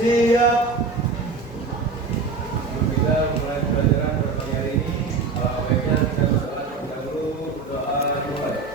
Siap. Kita mulai pelajaran pada pagi hari ini. Baiknya kita berdoa terlebih dahulu. Doa dimulai.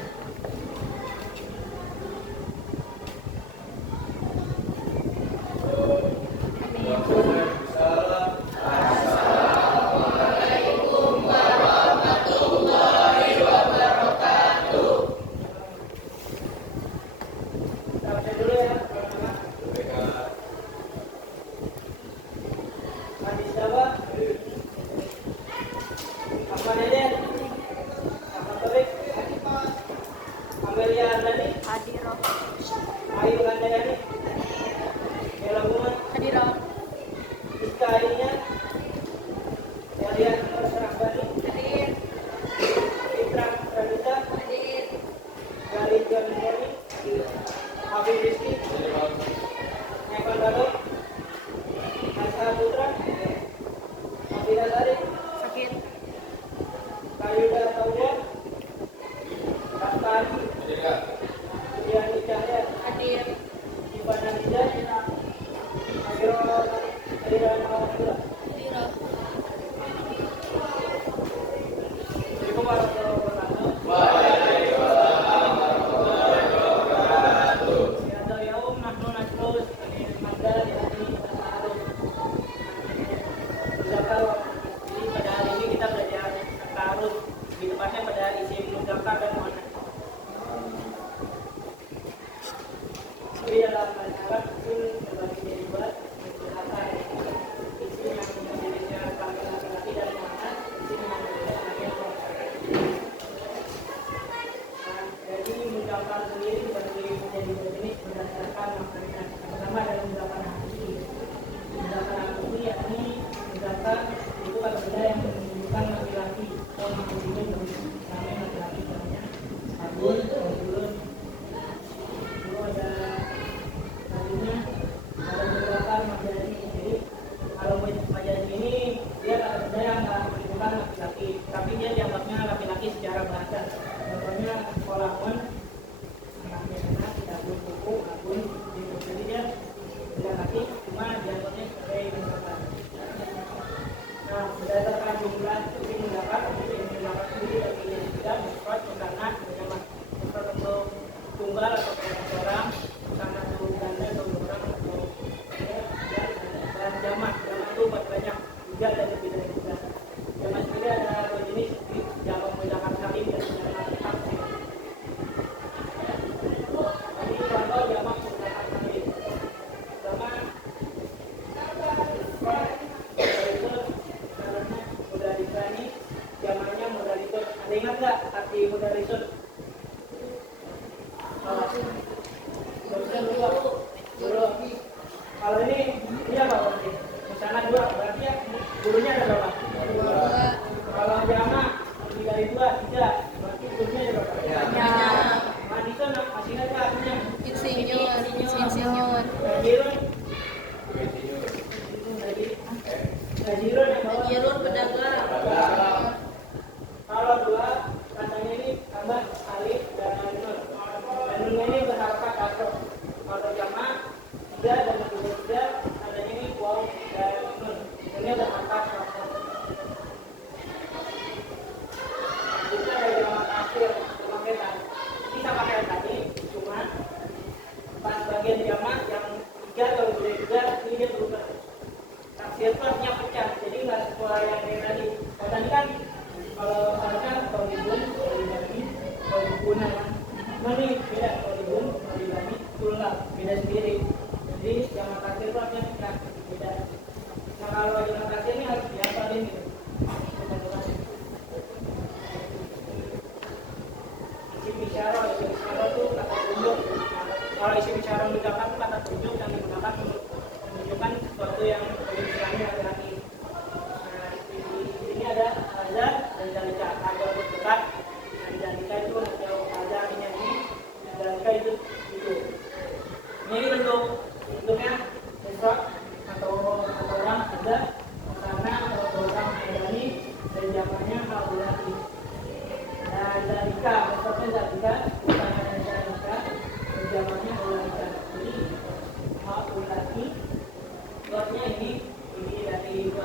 rekornya ini lebih dari 2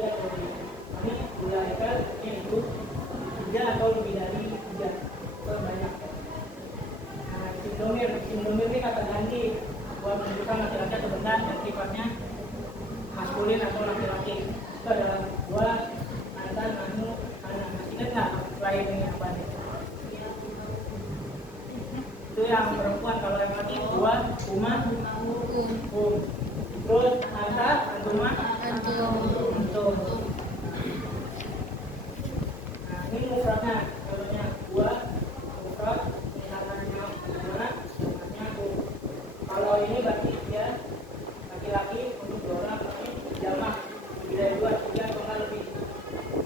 3 atau lebih. Ini dilahirkan itu 3 atau lebih dari 3 atau banyak. Nah, isim domir ini kata ganti buat menunjukkan laki-laki atau benda yang sifatnya maskulin atau laki-laki. Itu adalah gua, anta, anu, ana. Ingat nggak lainnya apa nih? Itu yang perempuan. Kalau yang laki gua, huma, hum. Terus anta, antuma, antum. Nah, ini mufradnya. Contohnya gua, mufrad, namanya huma, namanya hum. Kalau ini berarti dia laki-laki untuk 2 orang, tapi jamak dari 2, 3 atau lebih.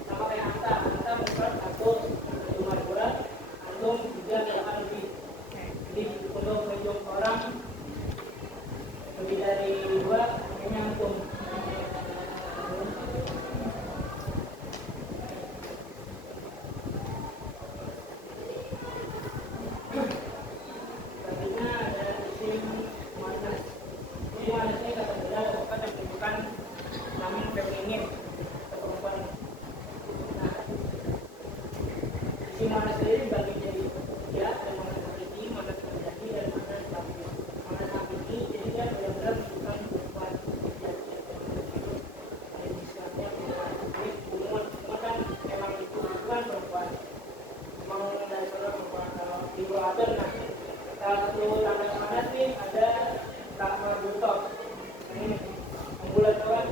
Sama kayak anta mufrad 1, cuma 2, antum 3 atau lebih. Jadi untuk menunjuk orang lebih dari 2, makanya antum. Selanjutnya ada isim muannas. Isim muannas ini kata benda atau kata yang menunjukkan namun feminin atau perempuan. Nah, isim muannas sendiri dibagi jadi 3, ada muannas hakiki, muannas majazi, dan muannas lafzi. Muannas hakiki jadi dia benar-benar menunjukkan perempuan. Ada istilahnya jadi umum kan memang itu bukan perempuan. Memang dari perempuan. Kalau di Quran nanti salah satu tanda muannas nih ada takmar butok. Ini bulan kawan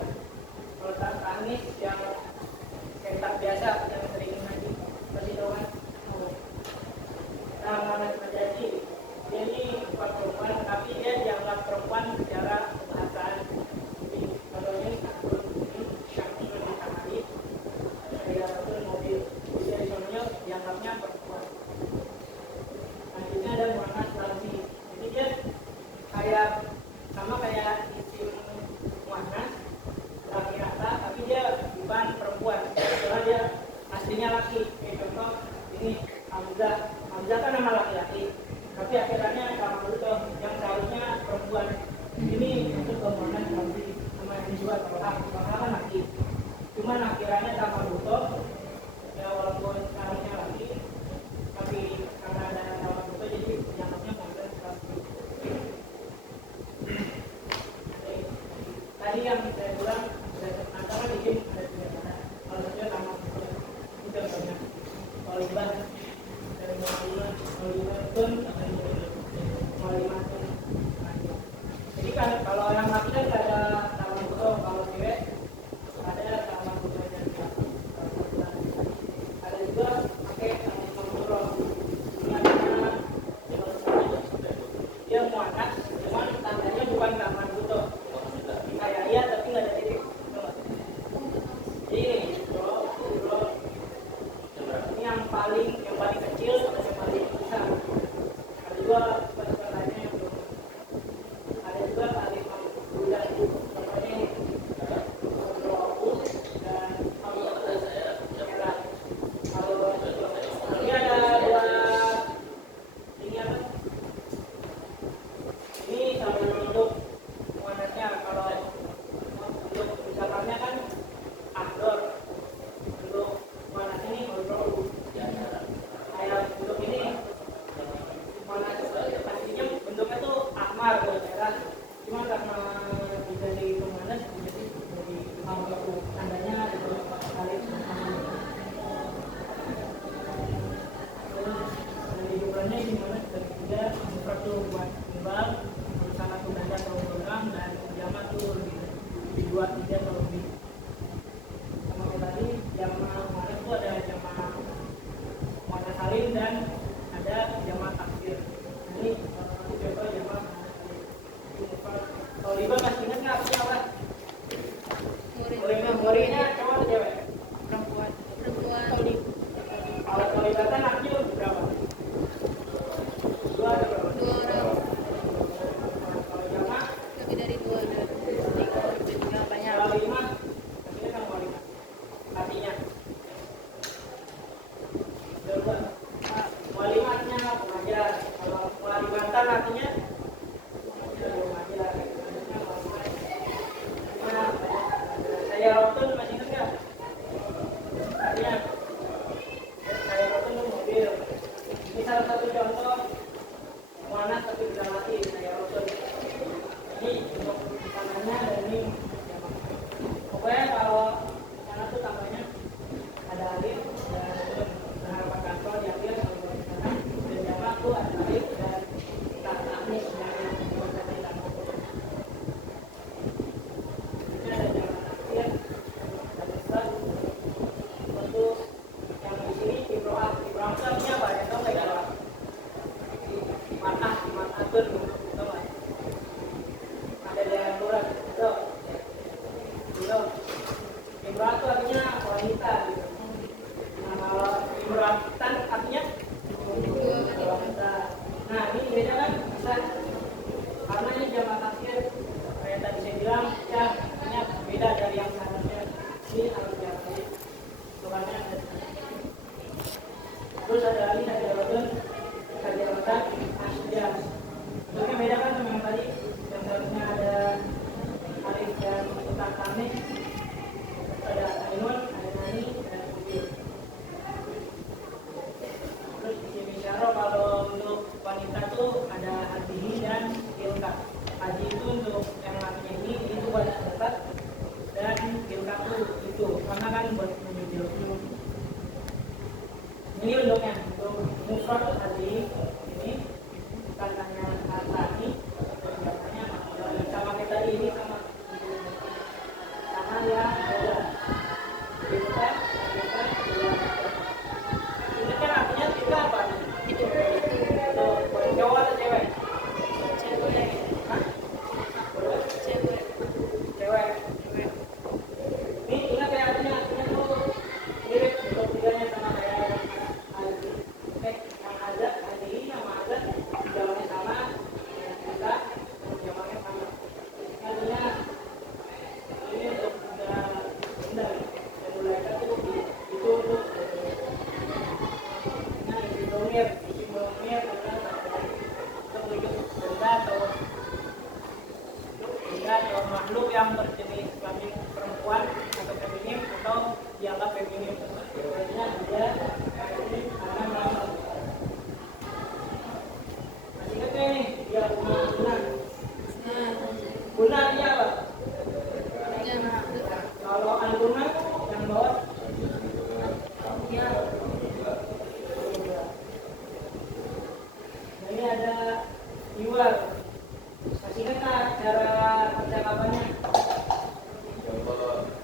kalau tanis yang kentak biasa yang sering ngaji pasti tahu kan. Nah, muannas majazi dia ini bukan perempuan tapi dia dianggap perempuan secara bahasaan. Jadi contohnya syamsul di kamari kayak satu mobil dia contohnya dianggapnya perempuan. Selanjutnya ada muannas lafzi. Jadi dia kayak sama kayak isim muannas laki kata tapi dia bukan perempuan karena dia aslinya laki. Kayak contoh ini Hamzah kan nama laki-laki tapi akhirannya sama itu yang seharusnya perempuan. Ini untuk muannas lafzi sama yang juga tolak kan laki cuman akhirannya sama butuh ya walaupun seharusnya laki tapi karena ada nama butuh jadi dianggapnya muannas lafzi. Tadi yang saya bilang antara isim ada 3 kata. Kalau saja nama itu contohnya. Qalibah dari qalibatun qalimatun. Jadi kan kalau yang laki kan ada nama butuh, kalau cewek ada nama butuhnya juga. Ada juga pakai nama butuh. Ini adanya dia muannas, cuman tandanya bukan nama butuh. Kayak iya tapi nggak ada titik. Jadi ini yang paling kecil atau yang paling besar. Ada juga pasukan lainnya yang belum. Ada juga paling bulan. Contohnya ini dan merah. Kalau ini ada 2 ini apa? Ini sama bentuk muannasnya. Kalau untuk misalkannya kan akdor, untuk muannas ini odro. Kayak bentuk ini muannas aslinya bentuknya tuh ahmar atau merah. Cuma karena bisa di muannas jadi tandanya ada beberapa kali. Dari jumlahnya di mana dari 3 mufrad tuh buat tunggal, salah satu ganda atau orang dan jamak tuh lebih 2, 3 atau lebih. Sama kayak tadi jamak muannas itu ada jamak muannas salim dan ada jamak taksir. Ini satu contoh jamak muannas salim. Kalau riba masih ingat nggak artinya apa? Murinya cowok atau cewek? Perempuan. Kalau kelibatan artinya berapa? 2 atau berapa? 2 orang. Kalau jamak Lebih dari 2 dan 3 juga banyak. kalau 5 artinya kan mau 5 artinya wali artinya pengajar. Kalau walibatan artinya pengajar. untuk tanahnya dan ini pokoknya kalau sana tuh tambahnya ada alif dan harapan kantor diambil sama sana dan jamak tuh ada alif dan taknis dari konsepnya tamu. Ini ada jamak taksir, ada besar. Untuk yang di sini Ibrahim itu artinya apa? Ya tahu nggak ya? Dimanfaatkan gitu lah. Ada dalam surat itu. Belum. Ibrahim itu artinya wanita gitu. Nah kalau Ibrahim artinya wanita. Nah ini beda kan? Bisa. Karena ini jamak taksir. Kayak tadi saya bilang, ya artinya beda dari yang seharusnya. Ini harus diakui. Tuhannya ada. Terus ada lagi ada jawatan, asjas. Bentuknya beda kan sama yang tadi, yang seharusnya ada alif dan utak tanis, ada ainun, ada nani, dan kubir. Terus di sini syaro kalau untuk wanita tuh ada hadihi dan ilka. Haji itu untuk yang artinya ini tuh buat dekat dan ilka tuh itu karena kan buat menyusul. Ini bentuknya untuk mufrad haji ini katanya tadi biasanya sama kayak tadi ini sama ya beda kita ini kan artinya kita apa itu cowok atau cewek cewek ini ingat ya artinya tuh mirip bentuk tiganya sama kayak yang ada ini sama ada jalannya sama kita jalannya sama artinya ini untuk benda dan mulaikan itu untuk nah isi domir adalah untuk wujud benda atau makhluk yang berjenis kelamin perempuan atau feminim atau dianggap feminim artinya ada ini akan melawan. Masih ingat nggak nih? Ya, guna. Guna artinya apa? Kalau al-guna yang bawah ya. Nah, ini ada iwal. Masih ingat nggak cara percakapannya?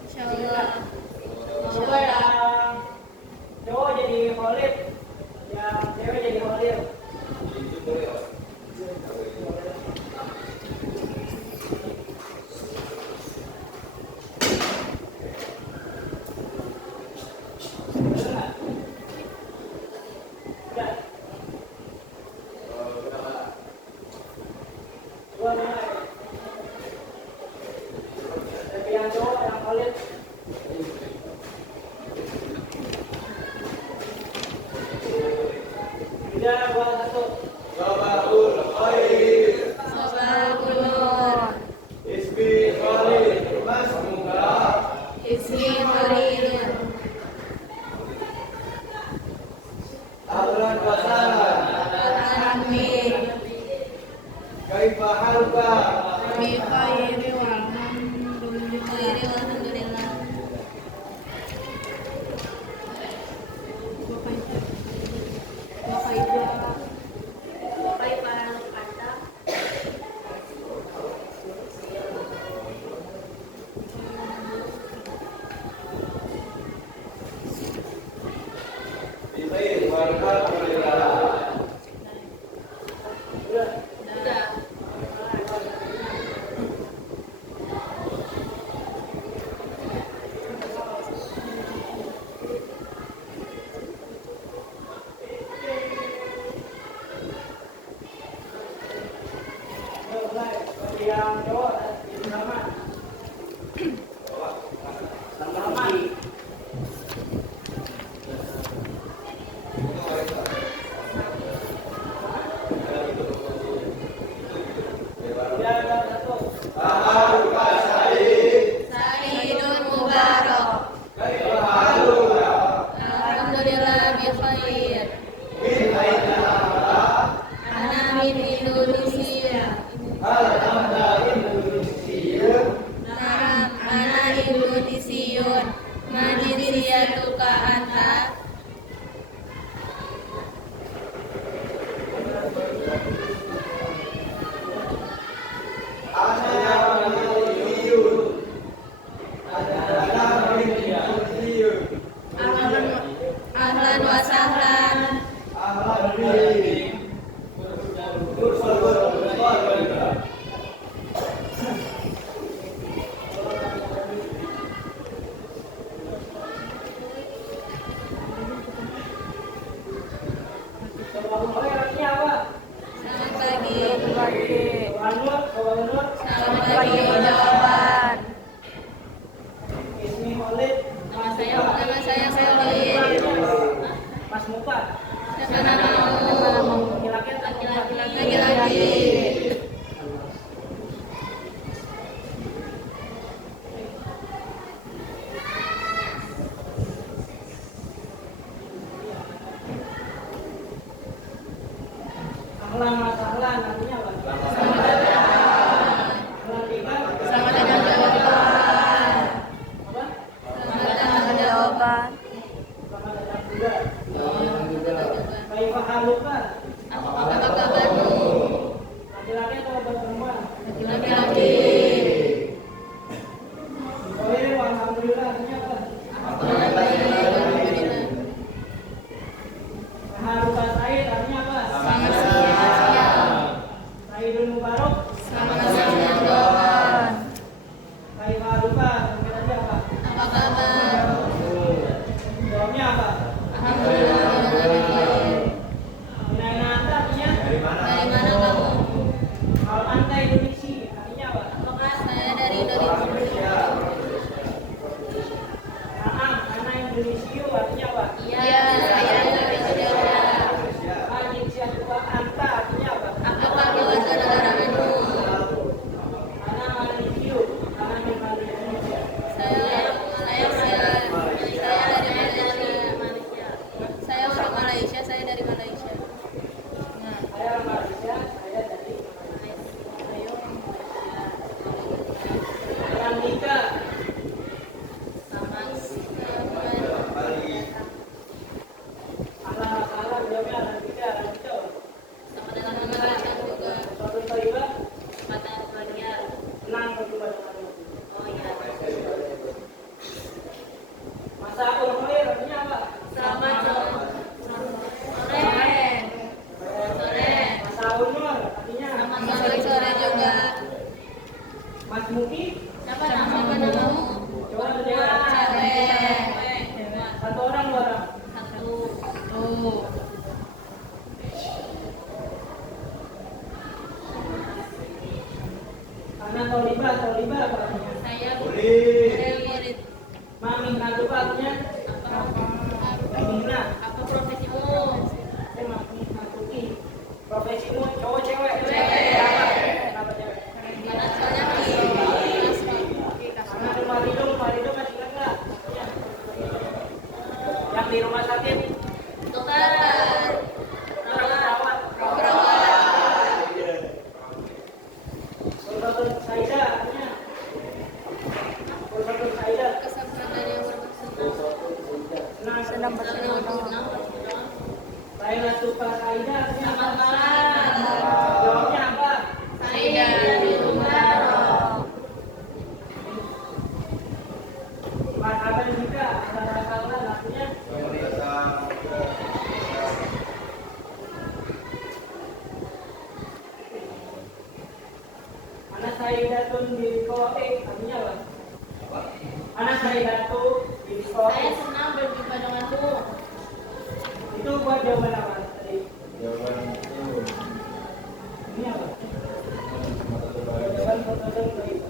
Insyaallah. Coba yang cowok jadi Khalid, yang cewek jadi Khalid. Tapi yang cowok yang Khalid. Sudah buat satu. Sabahul khair. Sabahul nur. Ismi Khalid. Masmuka. Ismi Khalilun. Ahlan wa sahlan. Amin. Kaifa haluka? Bi khairi walhamdulillah. Bi khair walhamdulillah. jawaban. Ismi Khalid. Nama saya Khalid. Mas Muka. Siapa namamu? Laki-laki atau perempuan? Laki-laki. Ahlan masahlan artinya apa? Ahlan tiba. Selamat datang jawaban. Apa? Selamat datang jawaban. Selamat datang juga. Kaifa haluka? Apa kabarmu? Laki-laki atau perempuan? Laki-laki. Khair wa alhamdulillah artinya apa? Alhamdulillah. Haruka Said artinya apa? Selamat siang. Saidul Mubarak. Selamat siang jawaban. Kaifa haluka? Mungkin aja apa? Apa kabar? Jawabnya apa? Alhamdulillah. Minaina anta artinya? Dari mana? Dari mana kamu? Al anta Indonesia artinya apa? Apakah saya dari Indonesia? Naam, ana Indonesia artinya apa? Iya, saya dari Indonesia. Majid siatuka anta artinya apa? Apakah keluarga negara anu? Ana Malaysia, ana min Malaysia. Saya dari Malaysia. Saya orang Malaysia, saya dari Malaysia. Nah, Saya orang Malaysia, saya dari ayo Malaysia. Orang nikah. Sama Ahlan masalah jawabnya ahlan nikah apa? sama dengan Malaysia juga. Suatu thayyibah, Kata kebahagiaan. senang berjumpa dengan Allah. Oh iya. Masaul khair artinya apa? Selamat sore. Sore. Masaul nur artinya Selamat sore juga. Mas Muki. Siapa namamu? Cowok atau cewek? Cewek. Satu orang dua orang. Satu. Oh. Karena tolibah apa artinya? Saya Boleh. murid. Mami nadu artinya? Mina. Apa profesimu? Saya mami natuki. Profesimu cowok cewek? Cewek. Kenapa cewek? Karena soalnya di Karena rumah hidung masih ingat nggak? Yang di rumah sakit dokter. perawat. Kulfatul Saida artinya? Kulfatul Saida. Kesempatan yang bermaksud. Senang Laila Suka Saida artinya apa? Selamat malam. Jawabnya apa? Saya dari Umaro. Marhaban juga. Alhamdulillah artinya? Selamat datang. Anak Saidatun di artinya apa? Apa? Anak Saidatu di Saya senang berjumpa denganmu. itu buat jawaban apa tadi? Jawaban itu. Ini apa? Mata terbaik. Jawaban protokol baik.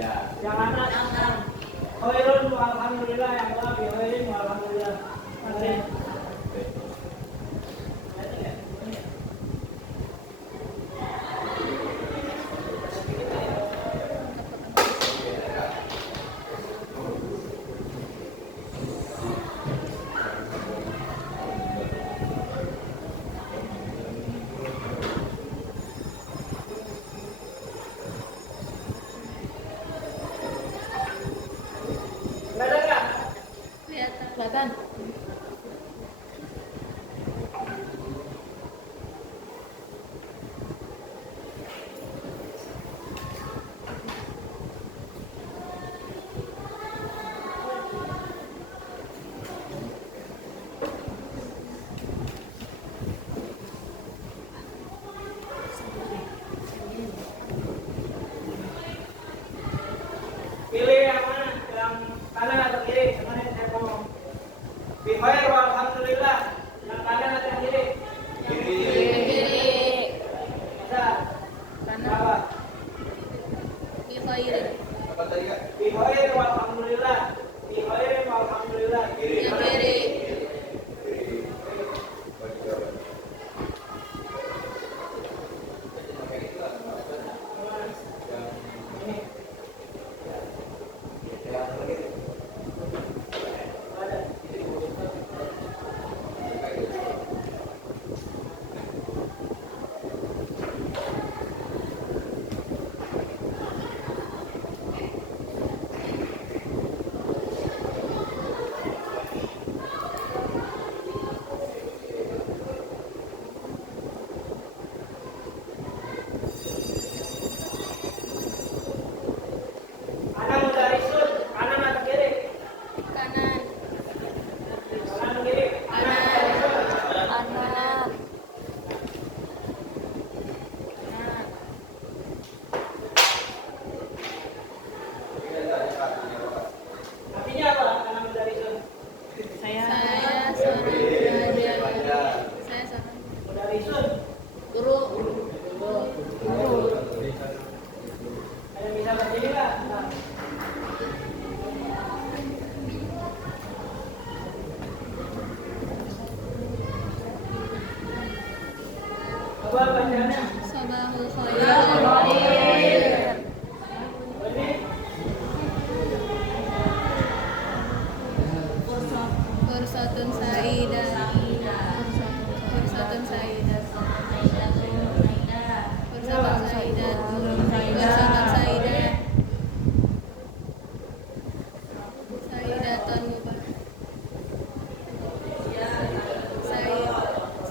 Ya. Yang anak. Khairun walhamdulillah, yang bawah khairin walhamdulillah. Oke. Ada nggak? Kelihatan. Pilih yang mana? Yang kanan atau kiri? Kemarin saya ngomong. Bikhair walhamdulillah. Yang kanan atau yang kiri? Kiri. Bisa. Kanan. Bawah. Bi khairin. Apa tadi Kak? Bikhair walhamdulillah. Bikhair walhamdulillah. Yang kiri. Ana mudarisun. Kanan atau kiri? Kanan. Kanan atau kiri? Ana mudarisun. Kanan. Artinya apa? Kanan mudarisun. Saya seorang pelajar. Saya seorang Mudarisun. guru. Ada yang bisa berdiri nggak? Nah. Apa bacaannya? Sabahul khair. Ini Fursatun sa'idah. Fursatun sa'idah. Fursatun sa'idah. Fursatun sa'idah. Sa'idatun mubarak.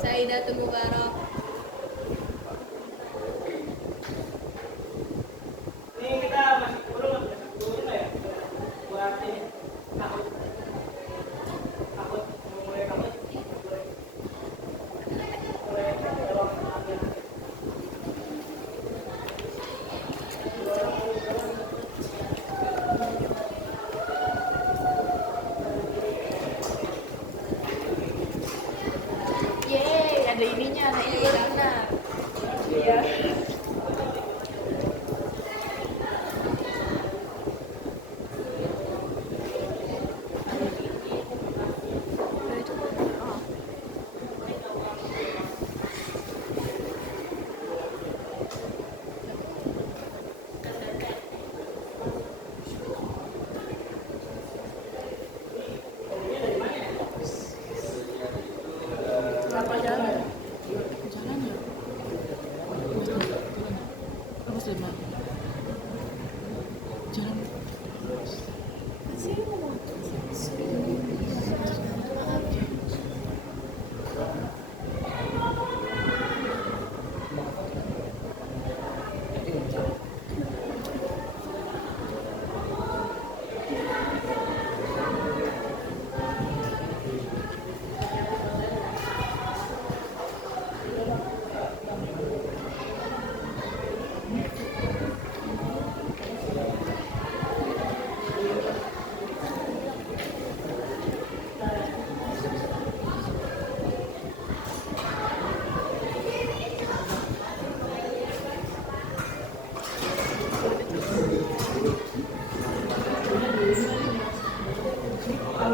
Sa'idatun mubarak.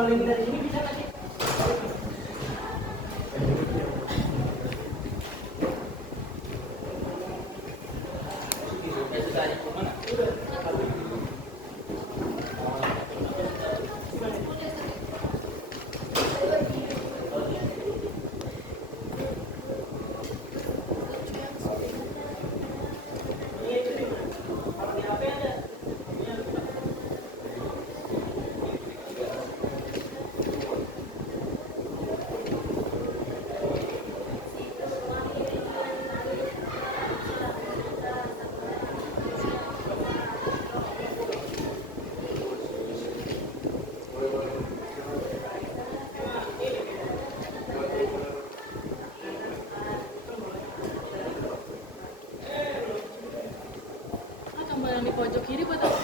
paling dari sini bisa nggak sih? Iya itu di mana? Kalau di HP ada. Ah, tombol yang di pojok kiri buat apa?